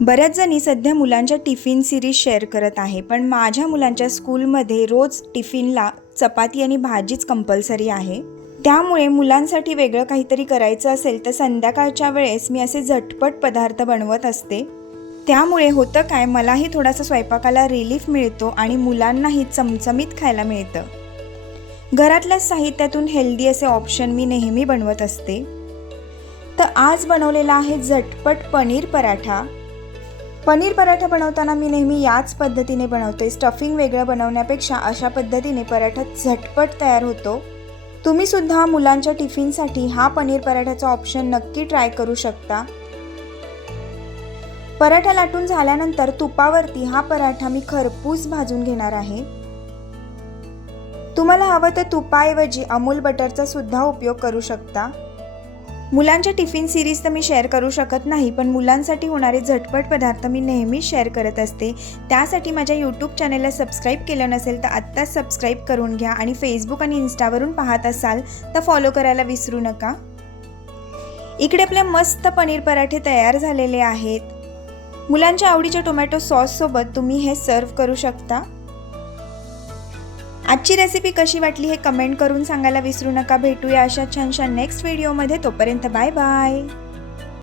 बऱ्याच जणी सध्या मुलांच्या टिफिन सिरीज शेअर करत आहे, पण माझ्या मुलांच्या स्कूलमध्ये रोज टिफिनला चपाती आणि भाजीच कंपल्सरी आहे। त्यामुळे मुलांसाठी वेगळं काहीतरी करायचं असेल तर संध्याकाळच्या वेळेस मी असे झटपट पदार्थ बनवत असते। त्यामुळे होतं काय, मलाही थोडासा स्वयंपाकाला रिलीफ मिळतो आणि मुलांनाही चमचमीत खायला मिळतं। घरातल्या साहित्यातून हेल्दी असे ऑप्शन मी नेहमी बनवत असते। तर आज बनवलेला आहे झटपट पनीर पराठा। पनीर पराठा बनवताना मी नेहमी याच पद्धतीने बनवते। स्टफिंग वेगळं बनवण्यापेक्षा अशा पद्धतीने पराठा झटपट तयार होतो। तुम्ही सुद्धा मुलांच्या टिफिनसाठी हा पनीर पराठाचा ऑप्शन नक्की ट्राय करू शकता। पराठा लाटून झाल्यानंतर तुपावरती हा पराठा मी खरपूस भाजून घेणार आहे। तुम्हाला हवं तर तुपाऐवजी अमूल बटरचा सुद्धा उपयोग करू शकता। मुलांच्या टिफिन सिरीज तर मी शेअर करू शकत नाही, पण मुलांसाठी होणारे झटपट पदार्थ मी नेहमी शेअर करत असते। त्यासाठी माझ्या यूट्यूब चॅनलला सबस्क्राईब केलं नसेल तर आत्ताच सबस्क्राईब करून घ्या आणि फेसबुक आणि इंस्टावरून पाहत असाल तर फॉलो करायला विसरू नका। इकडे आपले मस्त पनीर पराठे तयार झालेले आहेत। मुलांच्या आवडीच्या टोमॅटो सॉस सोबत तुम्ही हे सर्व करू शकता। आजची रेसिपी कशी वाटली हे कमेंट करून सांगायला विसरू नका। भेटूया अशा छानशा नेक्स्ट व्हिडिओमध्ये, तोपर्यंत बाय बाय।